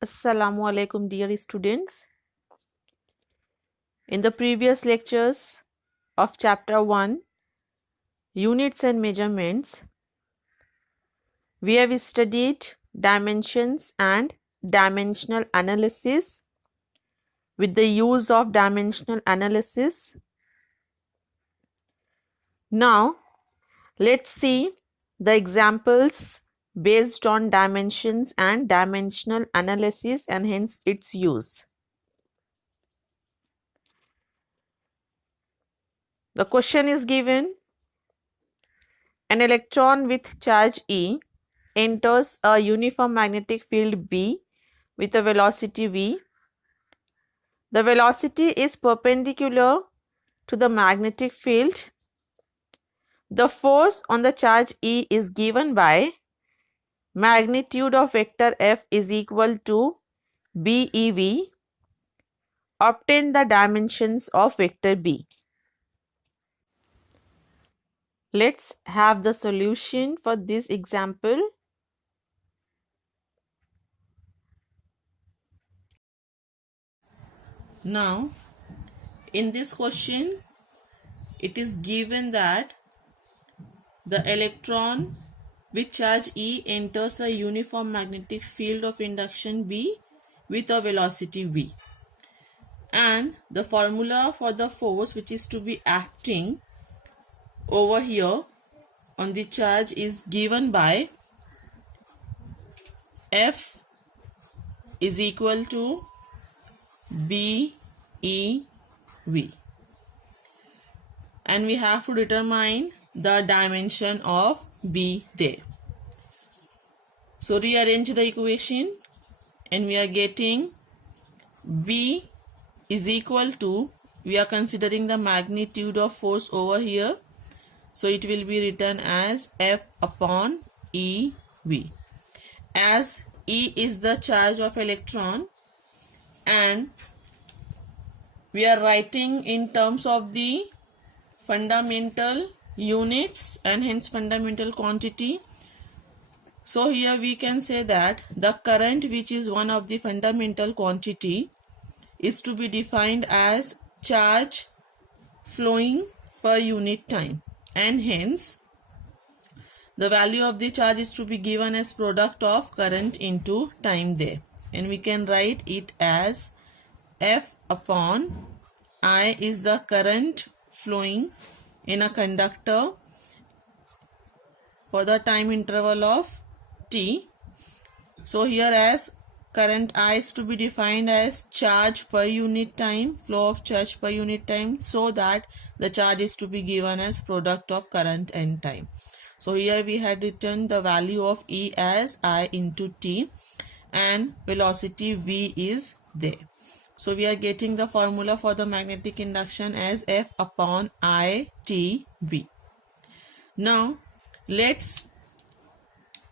Assalamu alaikum, dear students. In the previous lectures of chapter 1, Units and Measurements, we have studied dimensions and dimensional analysis. With the use of dimensional analysis, now let's see the examples based on dimensions and dimensional analysis and hence its use. The question is given: an electron with charge E enters a uniform magnetic field B with a velocity v. The velocity is perpendicular to the magnetic field. The force on the charge E is given by magnitude of vector F is equal to BeV. Obtain the dimensions of vector B. Let's have the solution for this example. Now, in this question, it is given that the electron with charge E enters a uniform magnetic field of induction B with a velocity v. And the formula for the force which is to be acting over here on the charge is given by F is equal to BeV. And we have to determine the dimension of B there. So rearrange the equation and we are getting B is equal to, we are considering the magnitude of force over here. So it will be written as F upon EV. As E is the charge of electron and we are writing in terms of the fundamental units and hence fundamental quantity. So here we can say that the current, which is one of the fundamental quantity, is to be defined as charge flowing per unit time, and hence the value of the charge is to be given as product of current into time there, and we can write it as F upon I is the current flowing in a conductor for the time interval of t. So here, as current I is to be defined as charge per unit time, flow of charge per unit time, so that the charge is to be given as product of current and time. So here we had written the value of E as I into t and velocity v is there. So we are getting the formula for the magnetic induction as F upon I T V. Now let's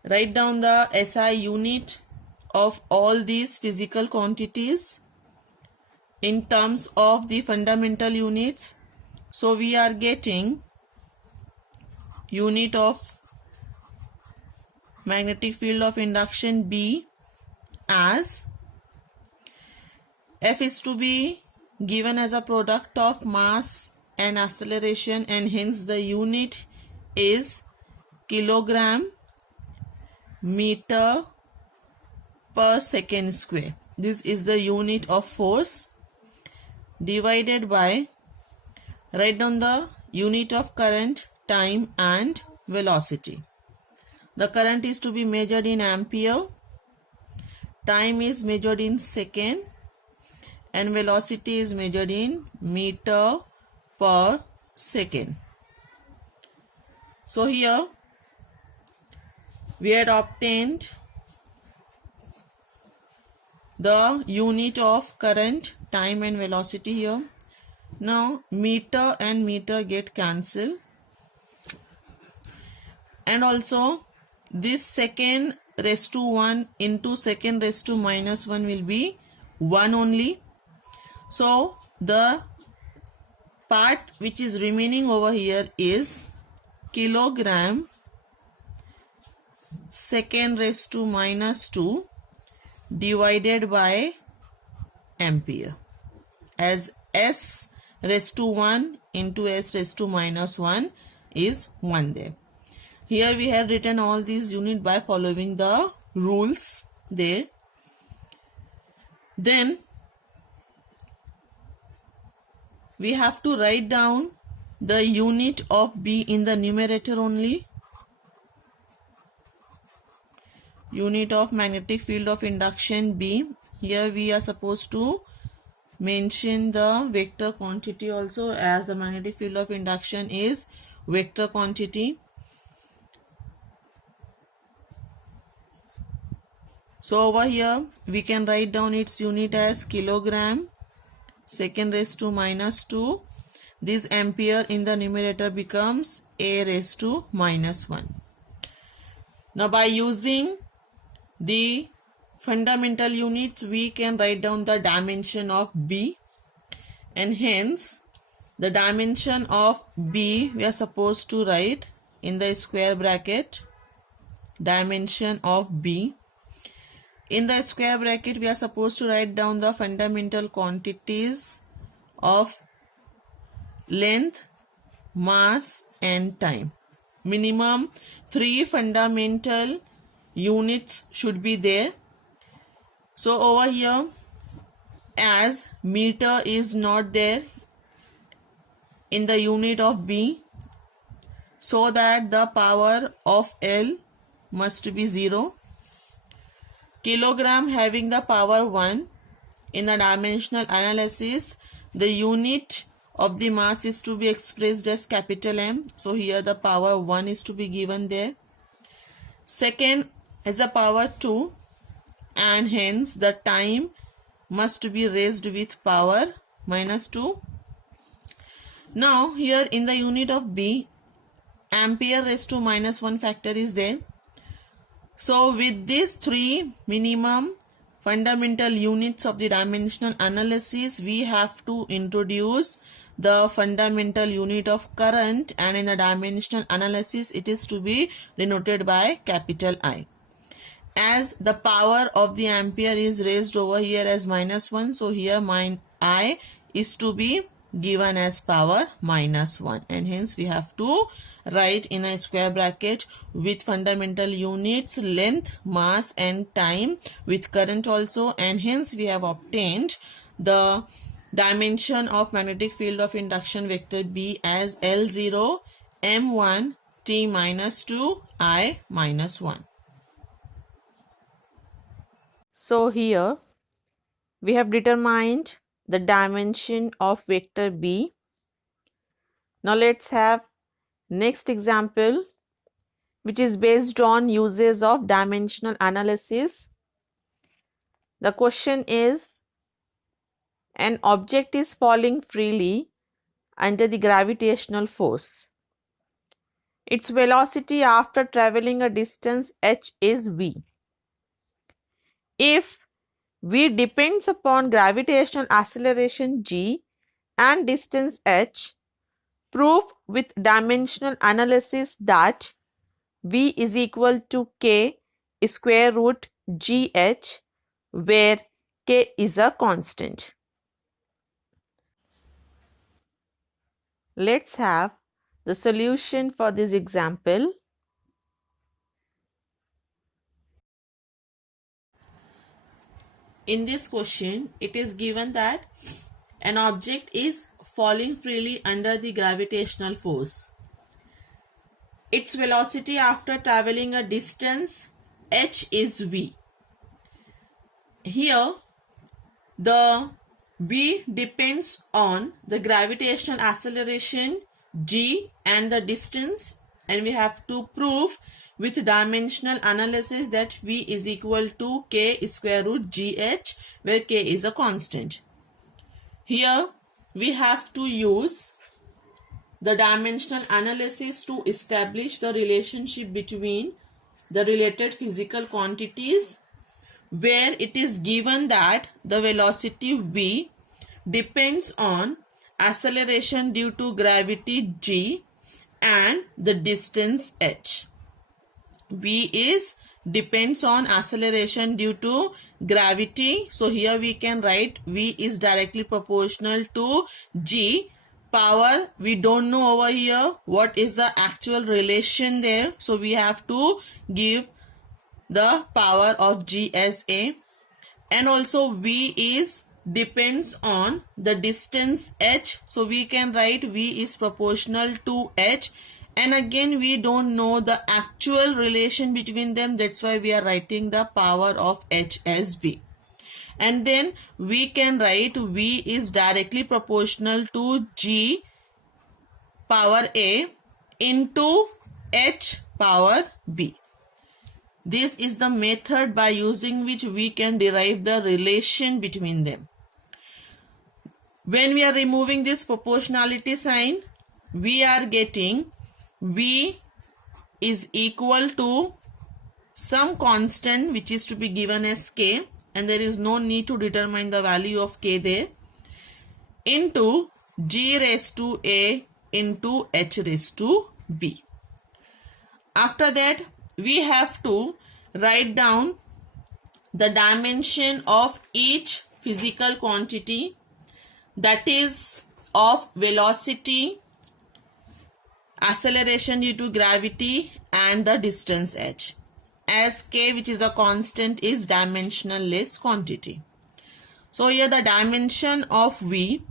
write down the SI unit of all these physical quantities in terms of the fundamental units. So we are getting unit of magnetic field of induction B as F is to be given as a product of mass and acceleration, and hence the unit is kilogram meter per second square. This is the unit of force divided by, write down the unit of current, time and velocity. The current is to be measured in ampere, time is measured in second, and velocity is measured in meter per second. So here we had obtained the unit of current, time and velocity here. Now meter and meter get cancelled, and also this second raised to 1 into second raised to minus 1 will be 1 only. So the part which is remaining over here is kilogram second raised to minus 2 divided by ampere, as s raised to 1 into s raised to minus 1 is 1 there. Here we have written all these units by following the rules there. Then we have to write down the unit of B in the numerator only. Unit of magnetic field of induction B. Here we are supposed to mention the vector quantity also, as the magnetic field of induction is vector quantity. So over here we can write down its unit as kilogram second raised to minus 2. This ampere in the numerator becomes a raised to minus 1. Now by using the fundamental units, we can write down the dimension of B, and hence the dimension of B we are supposed to write in the square bracket, dimension of B. In the square bracket we are supposed to write down the fundamental quantities of length, mass and time. Minimum 3 fundamental units should be there. So over here, as meter is not there in the unit of B, so that the power of L must be 0. Kilogram having the power 1. In the dimensional analysis, the unit of the mass is to be expressed as capital M. So here the power 1 is to be given there. Second has a power 2, and hence the time must be raised with power minus 2. Now here in the unit of B, ampere raised to minus 1 factor is there. So with these 3 minimum fundamental units of the dimensional analysis, we have to introduce the fundamental unit of current, and in the dimensional analysis it is to be denoted by capital I. As the power of the ampere is raised over here as minus 1, so here I is to be given as power minus 1, and hence we have to write in a square bracket with fundamental units length, mass and time with current also, and hence we have obtained the dimension of magnetic field of induction vector B as L0 M1 T minus 2 I minus 1. So here we have determined the dimension of vector B. Now let's have next example, which is based on uses of dimensional analysis. The question is, an object is falling freely under the gravitational force. Its velocity after traveling a distance h is v. If v depends upon gravitational acceleration g and distance h, prove with dimensional analysis that v is equal to k square root gh, where k is a constant. Let's have the solution for this example. In this question, it is given that an object is falling freely under the gravitational force. Its velocity after traveling a distance h is v. Here the v depends on the gravitational acceleration g and the distance, and we have to prove with dimensional analysis that v is equal to k square root gh, where k is a constant. Here we have to use the dimensional analysis to establish the relationship between the related physical quantities, where it is given that the velocity v depends on acceleration due to gravity g and the distance h. v is depends on acceleration due to gravity. So here we can write V is directly proportional to G. Power, we don't know over here what is the actual relation there. So we have to give the power of G as A. And also V is depends on the distance H. So we can write V is proportional to H. And again, we don't know the actual relation between them. That's why we are writing the power of H as B. And then we can write V is directly proportional to G power A into H power B. This is the method by using which we can derive the relation between them. When we are removing this proportionality sign, we are getting V is equal to some constant which is to be given as K, and there is no need to determine the value of K there, into G raised to A into H raised to B. After that, we have to write down the dimension of each physical quantity, that is of velocity, acceleration due to gravity, and the distance h, as K, which is a constant, is dimensionless quantity. So here the dimension of V,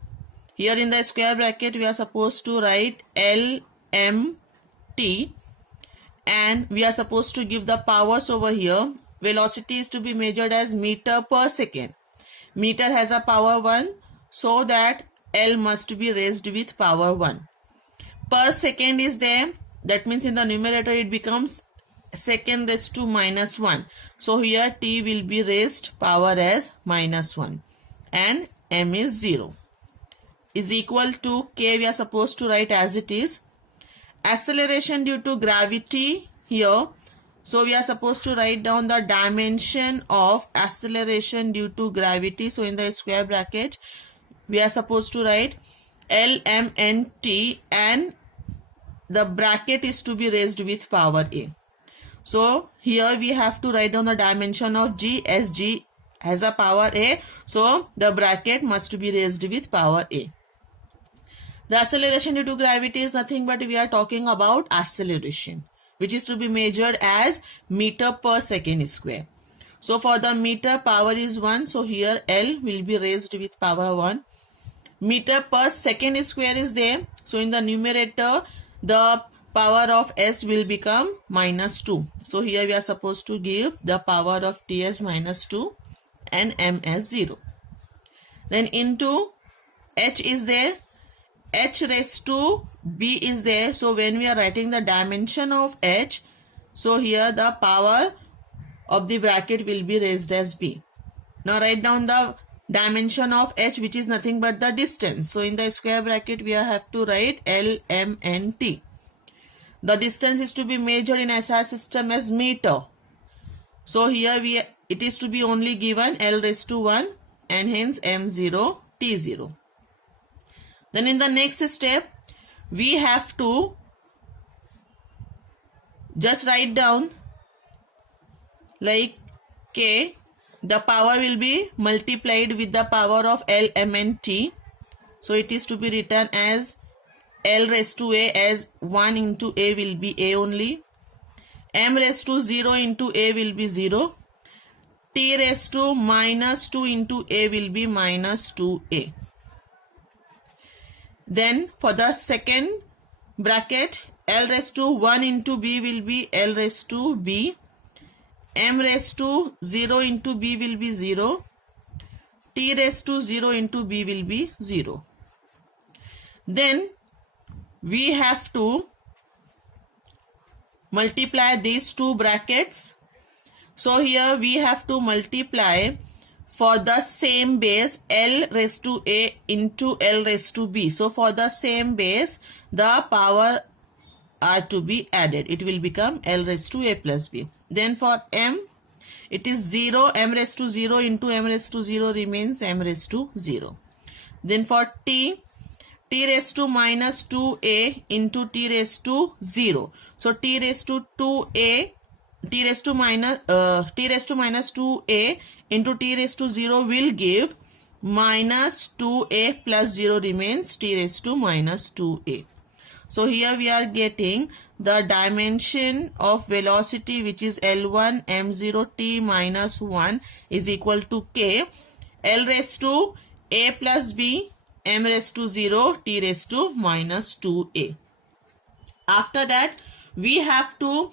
here in the square bracket we are supposed to write L M T, and we are supposed to give the powers over here. Velocity is to be measured as meter per second. Meter has a power 1, so that L must be raised with power 1. Per second is there, that means in the numerator it becomes second raised to minus 1. So here T will be raised power as minus 1, and M is 0, is equal to K, we are supposed to write as it is. Acceleration due to gravity here, so we are supposed to write down the dimension of acceleration due to gravity. So in the square bracket we are supposed to write L M N T, and the bracket is to be raised with power A. So here we have to write down the dimension of G, as G has a power A, so the bracket must be raised with power A. The acceleration due to gravity is nothing but we are talking about acceleration, which is to be measured as meter per second square. So for the meter, power is 1, so here L will be raised with power 1. Meter per second square is there, so in the numerator the power of S will become minus 2. So here we are supposed to give the power of T as minus 2 and M as 0. Then into H is there, H raised to B is there. So when we are writing the dimension of H, so here the power of the bracket will be raised as B. Now write down the dimension of H, which is nothing but the distance. So in the square bracket we have to write L M N T. The distance is to be measured in SI system as meter. So here it is to be only given L raised to 1, and hence M0 T0. Then in the next step we have to just write down like K, the power will be multiplied with the power of L M N T. So it is to be written as L raised to A, as 1 into A will be A only. M raised to 0 into A will be 0. T raised to minus 2 into A will be minus 2A. Then for the second bracket, L raised to 1 into B will be L raised to B. M raised to 0 into B will be 0. T raised to 0 into B will be 0. Then we have to multiply these two brackets. So here we have to multiply for the same base L raised to A into L raised to B. So for the same base the power are to be added. It will become L raised to A plus B. Then for M it is 0, M raised to 0 into M raised to 0 remains M raised to 0. Then for T, T raised to minus 2A into T raised to 0. So T raised to 2A t raised to minus 2a into t raised to 0 will give minus 2a plus 0 remains t raised to minus 2a. So here we are getting the dimension of velocity, which is L1 m0 t minus 1 is equal to k, L raised to a plus b m raised to 0 t raised to minus 2a. After that, we have to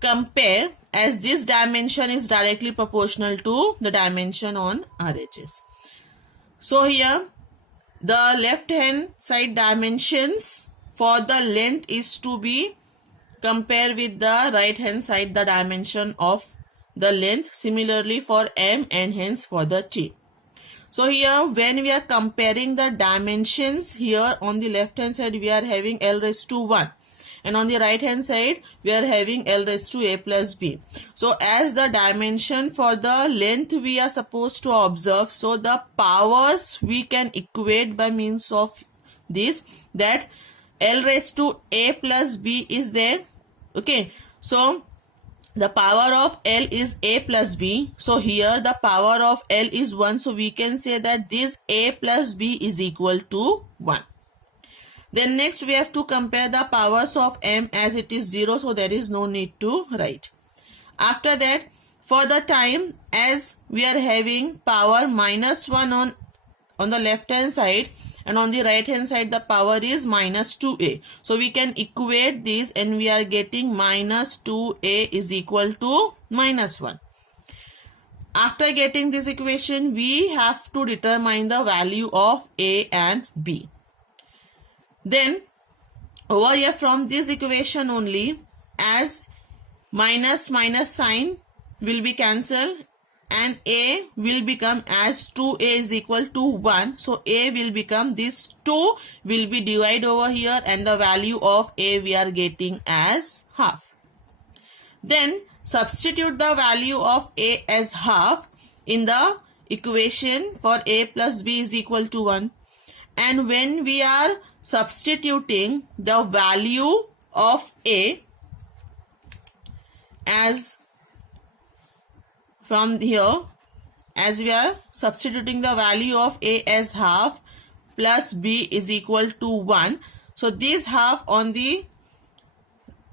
compare, as this dimension is directly proportional to the dimension on RHS. So here the left hand side dimensions for the length is to be compared with the right hand side the dimension of the length, similarly for m and hence for the t. So here when we are comparing the dimensions, here on the left hand side we are having L raised to 1 and on the right hand side we are having L raised to a plus b. So as the dimension for the length we are supposed to observe, so the powers we can equate by means of this, that L raised to a plus b is there. Okay, so the power of L is a plus b. So here the power of L is 1. So we can say that this a plus b is equal to 1. Then next we have to compare the powers of m, as it is 0. So there is no need to write. After that, for the time, as we are having power minus 1 on the left hand side, and on the right hand side the power is minus 2a. So we can equate this and we are getting minus 2a is equal to minus 1. After getting this equation, we have to determine the value of a and b. Then over here from this equation only, as minus minus sign will be cancelled and a will become, as 2a is equal to 1, so a will become, this 2 will be divided over here and the value of a we are getting as half. Then substitute the value of a as half in the equation for a plus b is equal to 1, and when we are substituting the value of a as from here, as we are substituting the value of a as half plus b is equal to 1. So this half on the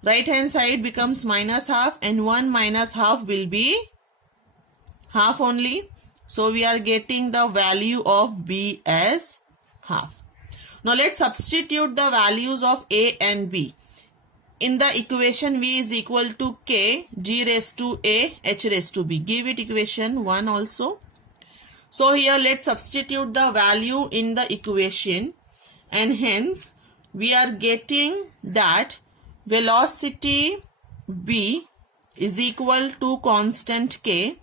right hand side becomes minus half and 1 minus half will be half only. So we are getting the value of b as half. Now let's substitute the values of a and b. In the equation v is equal to k, g raised to a, h raised to b. Give it equation 1 also. So here let's substitute the value in the equation, and hence we are getting that velocity b is equal to constant k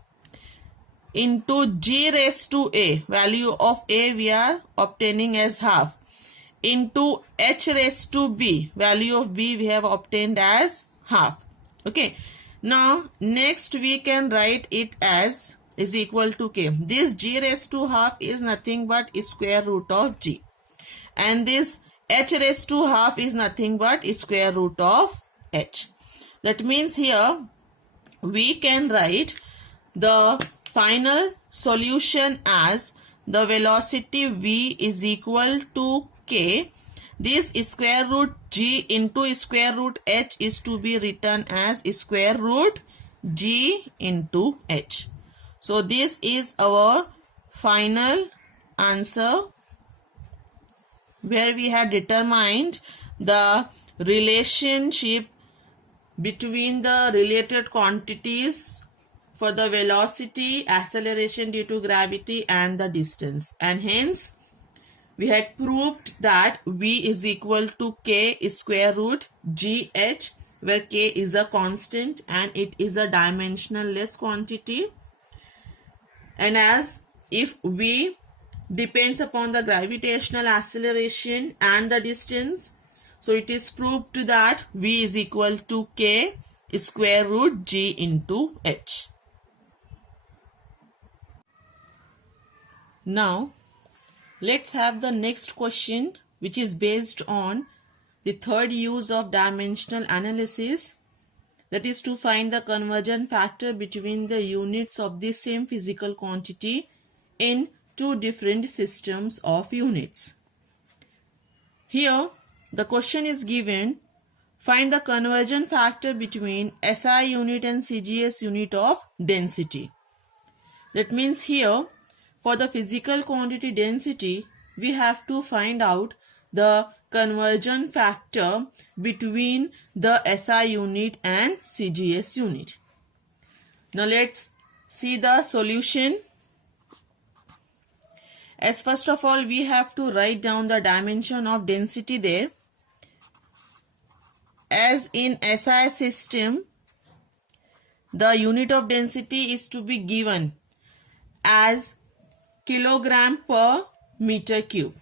into g raised to a, value of a we are obtaining as half, into h raised to b, value of b we have obtained as half. Okay, now next we can write it as is equal to k. This g raised to half is nothing but square root of g, and this h raised to half is nothing but square root of h. That means here we can write the final solution as the velocity v is equal to k. This square root g into square root h is to be written as square root g into h. So this is our final answer, where we have determined the relationship between the related quantities for the velocity, acceleration due to gravity and the distance, and hence we had proved that v is equal to k square root gh, where k is a constant and it is a dimensionless quantity, and as if v depends upon the gravitational acceleration and the distance, so it is proved that v is equal to k square root g into h. Now let's have the next question, which is based on the third use of dimensional analysis. that is to find the conversion factor between the units of the same physical quantity in two different systems of units. Here, the question is given, find the conversion factor between SI unit and CGS unit of density. That means here, for the physical quantity density, we have to find out the conversion factor between the SI unit and CGS unit. Now let's see the solution. As first of all, we have to write down the dimension of density there. As in SI system, the unit of density is to be given as kilogram per meter cube.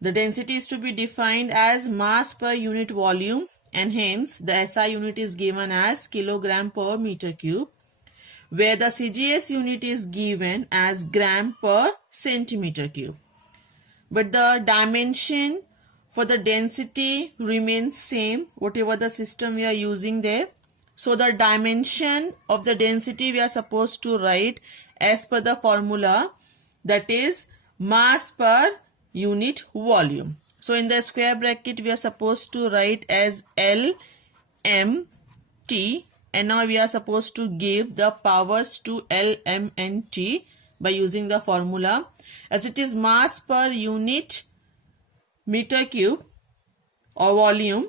The density is to be defined as mass per unit volume, and hence the SI unit is given as kilogram per meter cube, where the CGS unit is given as gram per centimeter cube. But the dimension for the density remains same, whatever the system we are using there. So the dimension of the density we are supposed to write as per the formula, that is mass per unit volume. So in the square bracket we are supposed to write as L M T, and now we are supposed to give the powers to L, M and T by using the formula, as it is mass per unit meter cube or volume.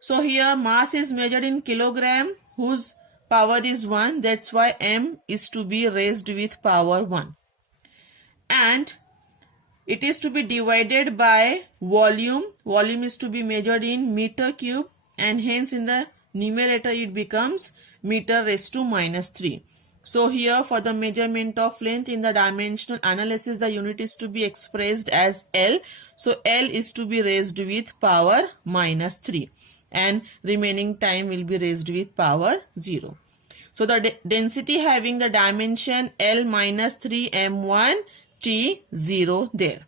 So here mass is measured in kilogram, whose power is 1. That's why M is to be raised with power 1. And it is to be divided by volume. Volume is to be measured in meter cube, and hence in the numerator it becomes meter raised to minus 3. So here for the measurement of length in the dimensional analysis, the unit is to be expressed as L. So L is to be raised with power minus 3, and remaining time will be raised with power 0. So the density having the dimension L minus 3 M1 T0 there.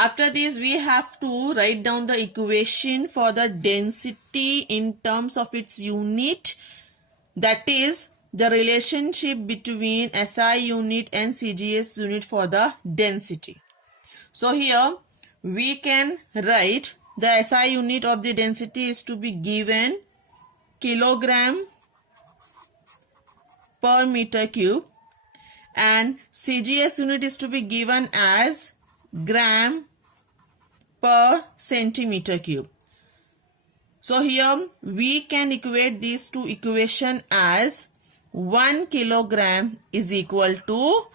After this, we have to write down the equation for the density in terms of its unit, that is the relationship between SI unit and CGS unit for the density. So here we can write the SI unit of the density is to be given kilogram per meter cube, and CGS unit is to be given as gram per centimeter cube. So here we can equate these two equations as 1 kilogram is equal to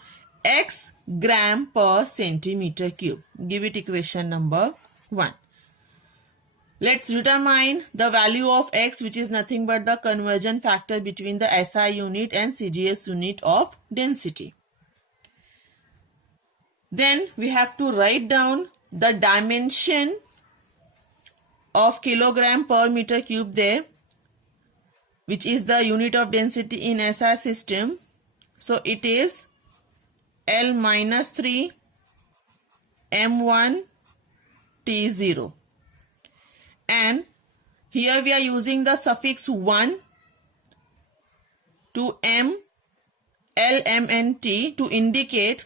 x gram per centimeter cube. Give it equation number 1. Let's determine the value of x, which is nothing but the conversion factor between the SI unit and CGS unit of density. Then we have to write down the dimension of kilogram per meter cube there, which is the unit of density in SI system. So it is L minus 3 M1 T0. And here we are using the suffix 1 to M, L, M and T to indicate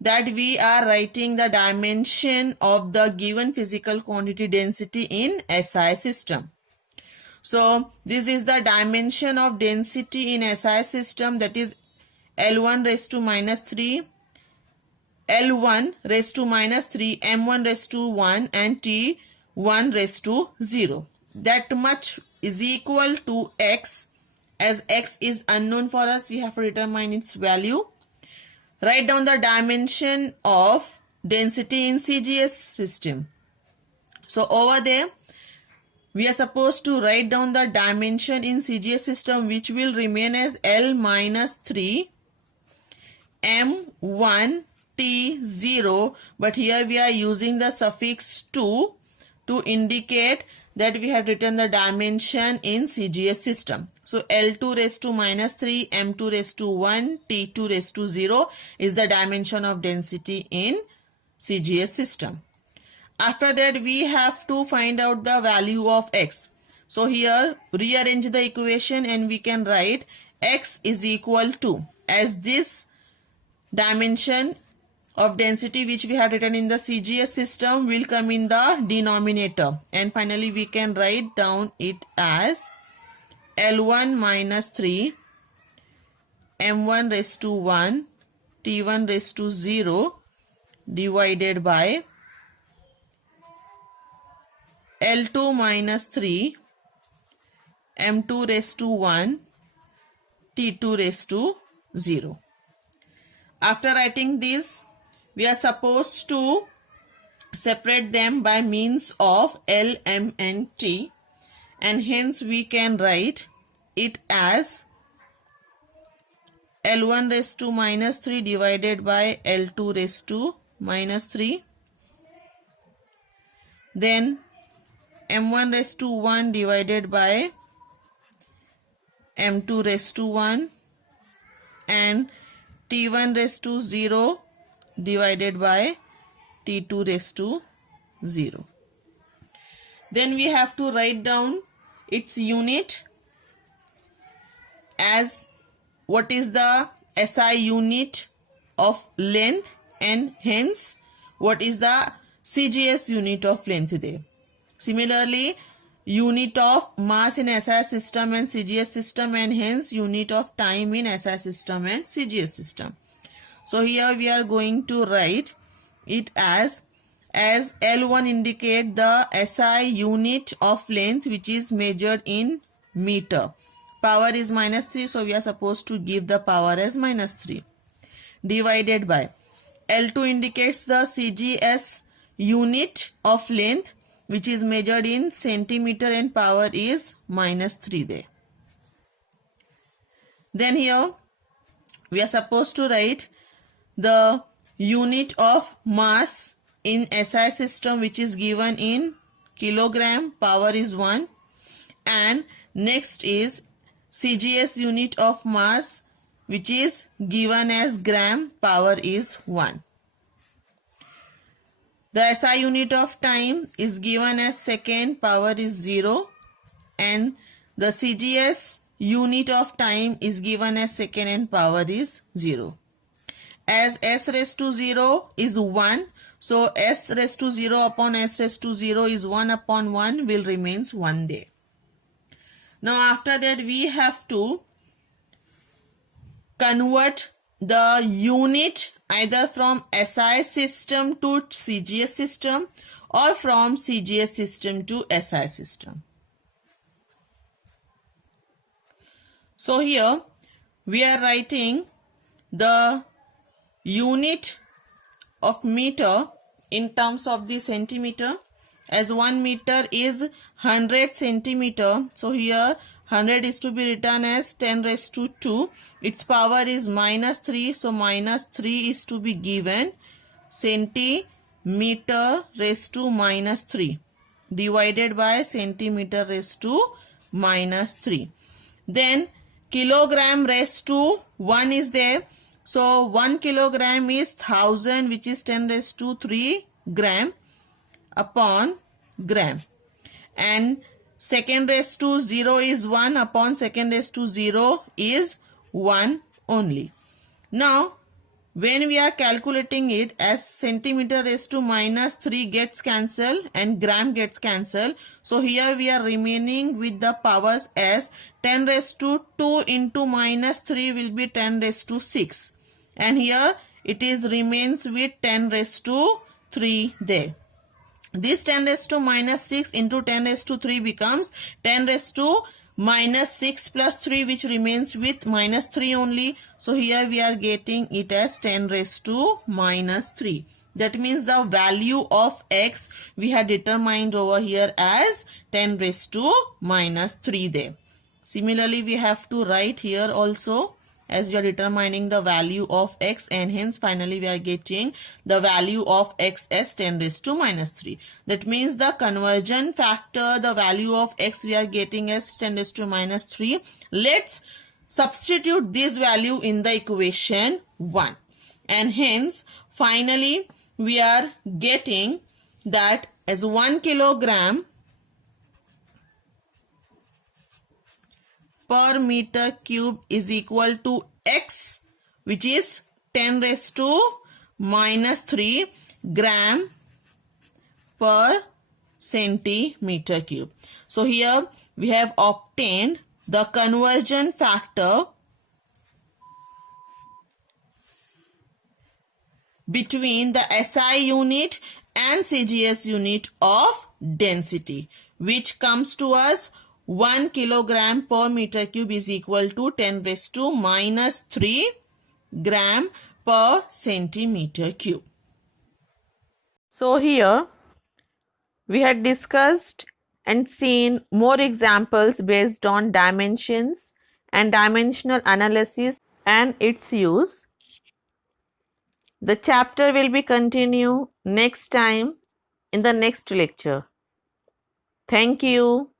that we are writing the dimension of the given physical quantity density in SI system. So this is the dimension of density in SI system, that is L1 raised to minus 3, L1 raised to minus 3, M1 raised to 1 and T1 raised to 0. That much is equal to x. As x is unknown for us, we have to determine its value. Write down the dimension of density in CGS system. So over there, we are supposed to write down the dimension in CGS system, which will remain as L minus 3 M1 T0, but here we are using the suffix 2 to indicate that we have written the dimension in CGS system. So L2 raised to minus 3, M2 raised to 1, T2 raised to 0 is the dimension of density in CGS system. After that, we have to find out the value of x. So here rearrange the equation and we can write x is equal to, as this dimension of density which we had written in the CGS system will come in the denominator, and finally we can write down it as L1 minus 3 M1 raised to 1 T1 raised to 0 divided by L2 minus 3 M2 raised to 1 T2 raised to 0. After writing this, we are supposed to separate them by means of L, M and T, and hence we can write it as L1 raised to minus 3 divided by L2 raised to minus 3. Then M1 raised to 1 divided by M2 raised to 1 and T1 raised to 0 divided by T2 raised to 0. Then we have to write down its unit as what is the SI unit of length, and hence what is the CGS unit of length there. Similarly, unit of mass in SI system and CGS system, and hence unit of time in SI system and CGS system. So here we are going to write it as L1 indicate the SI unit of length which is measured in meter. Power is minus 3, so we are supposed to give the power as minus 3 divided by L2 indicates the CGS unit of length which is measured in centimeter and power is minus 3 there. Then here we are supposed to write the unit of mass in SI system which is given in kilogram, power is 1, and next is CGS unit of mass which is given as gram, power is 1. The SI unit of time is given as second, power is 0, and the CGS unit of time is given as second and power is 0. As s raised to 0 is 1, so s raised to 0 upon s raised to 0 is 1 upon 1 will remains 1 there. Now after that we have to convert the unit either from SI system to CGS system or from CGS system to SI system. So here we are writing the unit of meter in terms of the centimeter, as 1 meter is 100 centimeter. So here 100 is to be written as 10 raised to 2. Its power is minus 3. So minus 3 is to be given centimeter raised to minus 3 divided by centimeter raised to minus 3. Then kilogram raised to 1 is there. So 1 kilogram is 1000 which is 10 raised to 3 gram upon gram. And second raised to 0 is 1 upon second raised to 0 is 1 only. Now when we are calculating it, as centimeter raised to minus 3 gets cancelled and gram gets cancelled. So here we are remaining with the powers as 10 raised to 2 into minus 3 will be 10 raised to 6. And here it is remains with 10 raised to 3 there. This 10 raised to minus 6 into 10 raised to 3 becomes 10 raised to minus 6 plus 3 which remains with minus 3 only. So here we are getting it as 10 raised to minus 3. That means the value of x we have determined over here as 10 raised to minus 3 there. Similarly we have to write here also, as we are determining the value of x, and hence finally we are getting the value of x as 10 raised to minus 3. That means the conversion factor, the value of x we are getting as 10 raised to minus 3. Let's substitute this value in the equation 1. And hence finally we are getting that as 1 kilogram per meter cube is equal to x, which is 10 raised to minus 3 gram per centimeter cube. So here we have obtained the conversion factor between the SI unit and CGS unit of density, which comes to us 1 kilogram per meter cube is equal to 10 raised to minus 3 gram per centimeter cube. So here we had discussed and seen more examples based on dimensions and dimensional analysis and its use. The chapter will be continued next time in the next lecture. Thank you.